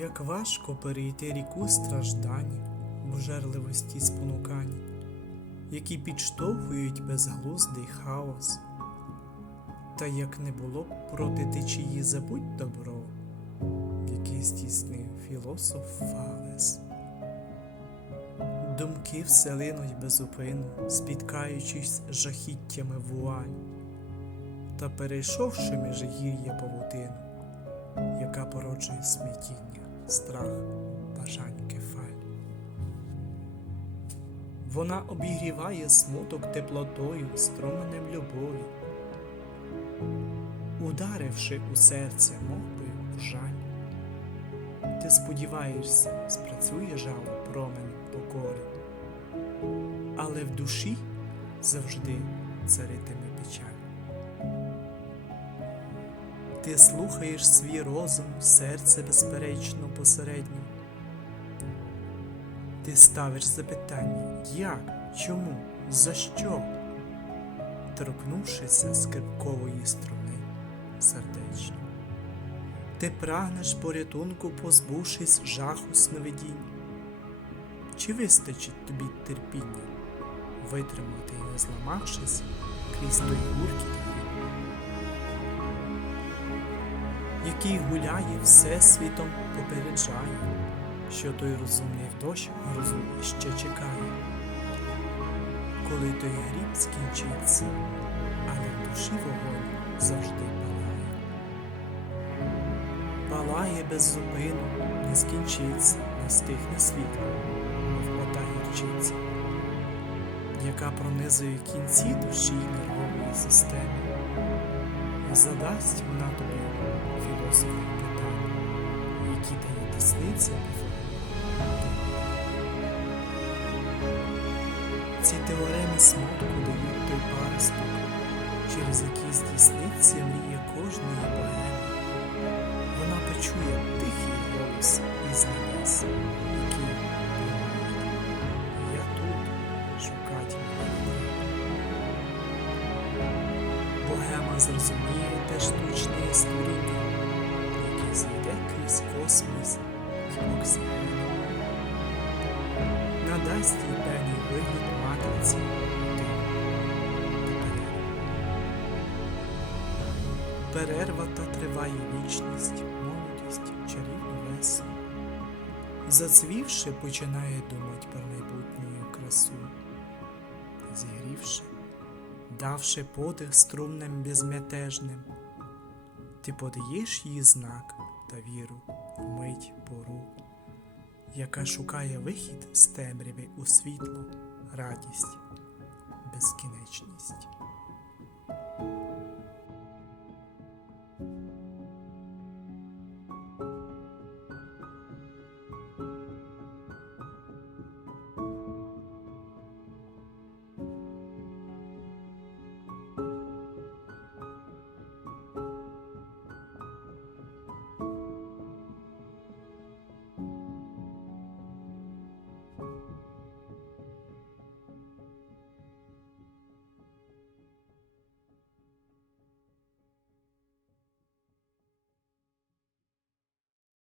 Як важко перейти ріку страждань, обжерливості й спонукань, які підштовхують безглуздий хаос. Та як не було б проти течії забудь добро, який здійснив філософ Фалес. Думки все линуть безупину, спіткаючись жахіттями вуаль, та перейшовши межигір'я павутину, яка породжує смятіння, страх, бажань кефаль. Вона обігріває смуток теплотою, струменем любові, ударивши у серце, мов в жаль. Ти сподіваєшся, спрацює жало промен покори, але в душі завжди царитиме печаль. Ти слухаєш свій розум, серце безперечно посередньо. Ти ставиш запитання, як, чому, за що, торкнувшися скрипкової струни сердечно. Ти прагнеш порятунку, позбувшись жаху сновидінь. Чи вистачить тобі терпіння витримати, не зламавшись крізь той гуркіт, який гуляє всесвітом, попереджає, що той розумний дощ грозу іще чекає, коли той гріб скінчиться, але в душі вогонь завжди палає. Палає без зупину, не скінчиться, не стихне світло, мов ота гірчиця, яка пронизує кінці душі нервової системи. Задасть вона тобі філософів питання, які дає десниця Ці теореми смутку дають той паросток, через який здійсниться мрія кожної богеми. Вона почує тихий голос із небес, який Я тут шукать. Богема зрозуміє те штучне створіння, яке зійде крізь космос і оксигену. Надасть їй певний вигляд матриці перерва. Та триває вічність, молодість, чарівну весну. Зацвівши, починає думать про майбутню красу. Зігрівши, давши подих струмним безмятежним, ти подаєш їй знак та віру в мить пору, яка шукає вихід з темряви у світло, радість, безкінечність.